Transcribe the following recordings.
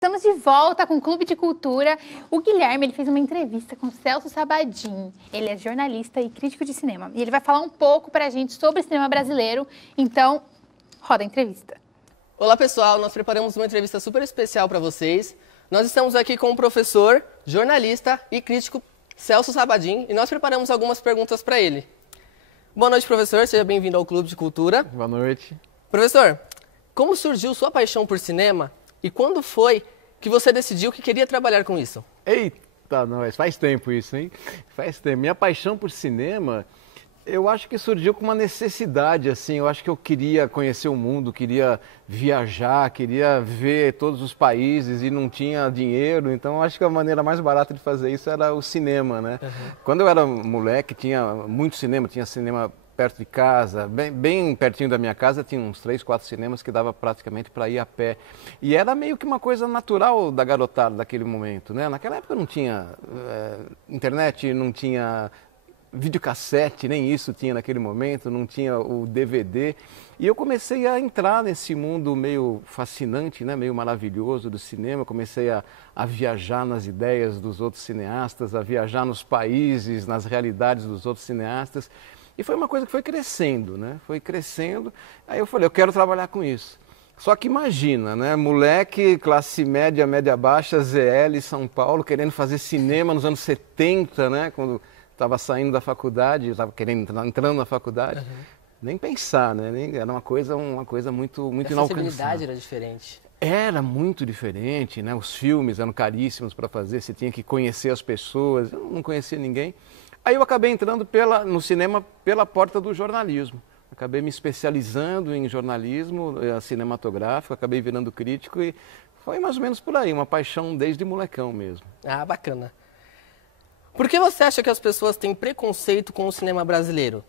Estamos de volta com o Clube de Cultura. O Guilherme ele fez uma entrevista com o Celso Sabadin. Ele é jornalista e crítico de cinema. E ele vai falar um pouco para a gente sobre o cinema brasileiro. Então, roda a entrevista. Olá, pessoal. Nós preparamos uma entrevista super especial para vocês. Nós estamos aqui com o professor, jornalista e crítico Celso Sabadin. E nós preparamos algumas perguntas para ele. Boa noite, professor. Seja bem-vindo ao Clube de Cultura. Boa noite. Professor, como surgiu sua paixão por cinema? E quando foi que você decidiu que queria trabalhar com isso? Eita, nós, faz tempo isso, hein? Faz tempo. Minha paixão por cinema, eu acho que surgiu com uma necessidade, assim. Eu acho que eu queria conhecer o mundo, queria viajar, queria ver todos os países e não tinha dinheiro. Então, eu acho que a maneira mais barata de fazer isso era o cinema, né? Uhum. Quando eu era moleque, tinha muito cinema, tinha cinema perto de casa, bem pertinho da minha casa, tinha uns 3, 4 cinemas que dava praticamente para ir a pé. E era meio que uma coisa natural da garotada daquele momento, né? Naquela época não tinha internet, não tinha videocassete, nem isso tinha naquele momento, não tinha o DVD. E eu comecei a entrar nesse mundo meio fascinante, né? Meio maravilhoso do cinema. Comecei a viajar nas ideias dos outros cineastas, a viajar nos países, nas realidades dos outros cineastas. E foi uma coisa que foi crescendo, né? Foi crescendo. Aí eu falei, eu quero trabalhar com isso. Só que imagina, né? Moleque, classe média, média baixa, ZL, São Paulo, querendo fazer cinema nos anos 70, né? Quando estava saindo da faculdade, estava entrando na faculdade. Uhum. Nem pensar, né? Era uma coisa muito inalcançável. A sensibilidade era diferente. Era muito diferente, né? Os filmes eram caríssimos para fazer, você tinha que conhecer as pessoas. Eu não conhecia ninguém. Aí eu acabei entrando no cinema pela porta do jornalismo. Acabei me especializando em jornalismo cinematográfico, acabei virando crítico e foi mais ou menos por aí, uma paixão desde molecão mesmo. Ah, bacana. Por que você acha que as pessoas têm preconceito com o cinema brasileiro?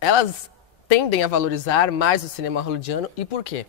Elas tendem a valorizar mais o cinema hollywoodiano e por quê?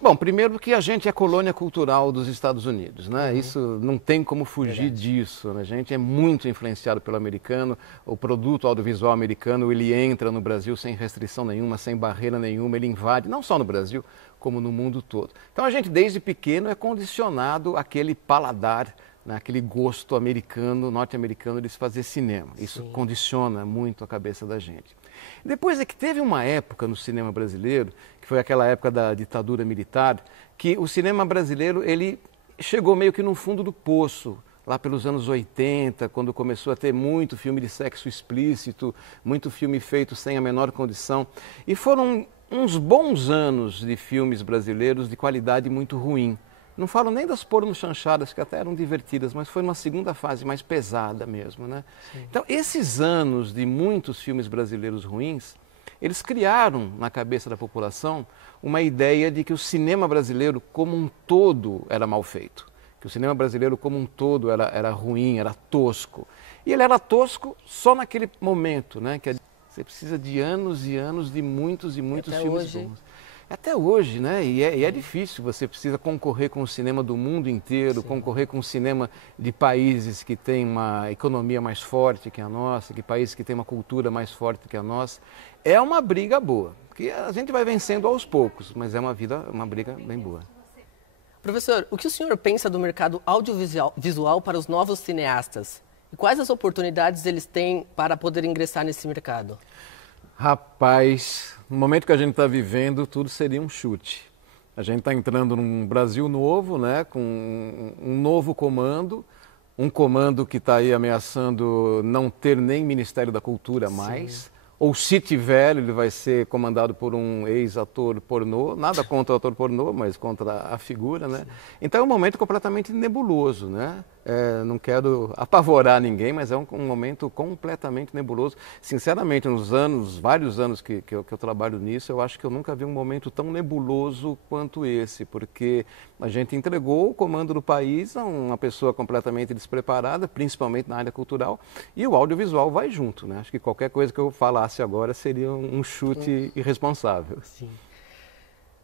Bom, primeiro porque a gente é colônia cultural dos Estados Unidos, né? Uhum. Isso não tem como fugir disso, né? A gente é muito influenciado pelo americano, o produto audiovisual americano, ele entra no Brasil sem restrição nenhuma, sem barreira nenhuma, ele invade, não só no Brasil, como no mundo todo. Então a gente desde pequeno é condicionado àquele paladar, né? Aquele gosto americano, norte-americano de se fazer cinema. Isso condiciona muito a cabeça da gente. Depois é que teve uma época no cinema brasileiro, que foi aquela época da ditadura militar, que o cinema brasileiro ele chegou meio que no fundo do poço, lá pelos anos 80, quando começou a ter muito filme de sexo explícito, muito filme feito sem a menor condição. E foram uns bons anos de filmes brasileiros de qualidade muito ruim. Não falo nem das pornochanchadas, que até eram divertidas, mas foi uma segunda fase mais pesada mesmo, né? Sim. Então, esses anos de muitos filmes brasileiros ruins, eles criaram na cabeça da população uma ideia de que o cinema brasileiro como um todo era mal feito. Que o cinema brasileiro como um todo era ruim, era tosco. E ele era tosco só naquele momento, né? Que você precisa de anos e anos de muitos e muitos filmes bons. Até hoje, né? E é difícil, você precisa concorrer com o cinema do mundo inteiro, concorrer com o cinema de países que têm uma economia mais forte que a nossa, que países que têm uma cultura mais forte que a nossa. É uma briga boa, que a gente vai vencendo aos poucos, mas é uma briga bem boa. Professor, o que o senhor pensa do mercado audiovisual para os novos cineastas? E quais as oportunidades eles têm para poder ingressar nesse mercado? Rapaz, no momento que a gente está vivendo, tudo seria um chute. A gente está entrando num Brasil novo, né, com um novo comando, um comando que está aí ameaçando não ter nem Ministério da Cultura mais. Ou se tiver, ele vai ser comandado por um ex-ator pornô, nada contra o ator pornô, mas contra a figura, né? Sim. Então é um momento completamente nebuloso, né? Não quero apavorar ninguém, mas é um momento completamente nebuloso. Sinceramente, vários anos que eu trabalho nisso, eu acho que eu nunca vi um momento tão nebuloso quanto esse, porque a gente entregou o comando do país a uma pessoa completamente despreparada, principalmente na área cultural, e o audiovisual vai junto, né? Acho que qualquer coisa que eu falasse agora seria um chute irresponsável. Sim.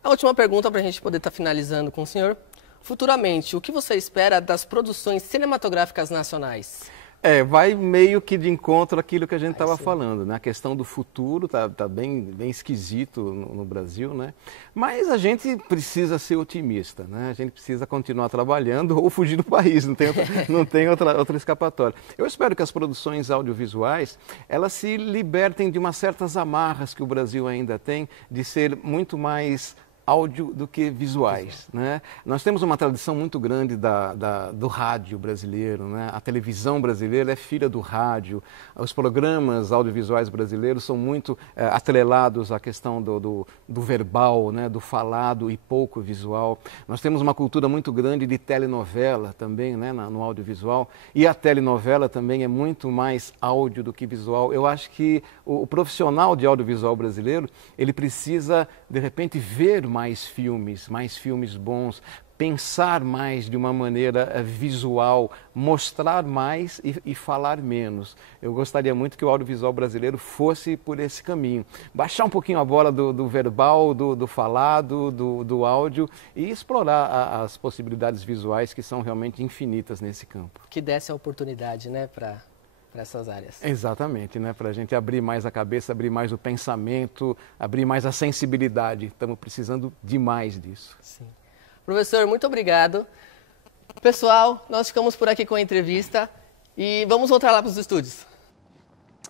A última pergunta para a gente poder estar finalizando com o senhor. Futuramente, o que você espera das produções cinematográficas nacionais? Vai meio que de encontro àquilo que a gente estava falando, né? A questão do futuro tá bem esquisito no Brasil, né? Mas a gente precisa ser otimista, né? A gente precisa continuar trabalhando ou fugir do país, não tem outra escapatória. Eu espero que as produções audiovisuais, elas se libertem de umas certas amarras que o Brasil ainda tem, de ser muito mais áudio do que visuais, né? Nós temos uma tradição muito grande do rádio brasileiro, né? A televisão brasileira é filha do rádio, os programas audiovisuais brasileiros são muito atrelados à questão do verbal, né? Do falado e pouco visual. Nós temos uma cultura muito grande de telenovela também, né? No audiovisual, e a telenovela também é muito mais áudio do que visual. Eu acho que o profissional de audiovisual brasileiro, ele precisa, de repente, ver mais filmes bons, pensar mais de uma maneira visual, mostrar mais e falar menos. Eu gostaria muito que o audiovisual brasileiro fosse por esse caminho. Baixar um pouquinho a bola do verbal, do falado, do áudio e explorar as possibilidades visuais que são realmente infinitas nesse campo. Que desse a oportunidade, né, para essas áreas. Exatamente, né? Para a gente abrir mais a cabeça, abrir mais o pensamento, abrir mais a sensibilidade. Estamos precisando demais disso. Sim. Professor, muito obrigado. Pessoal, nós ficamos por aqui com a entrevista e vamos voltar lá para os estúdios.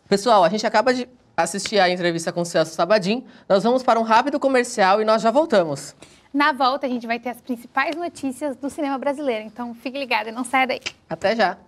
Pessoal, a gente acaba de assistir a entrevista com o Celso Sabadin. Nós vamos para um rápido comercial e nós já voltamos. Na volta, a gente vai ter as principais notícias do cinema brasileiro. Então, fique ligado e não saia daí. Até já.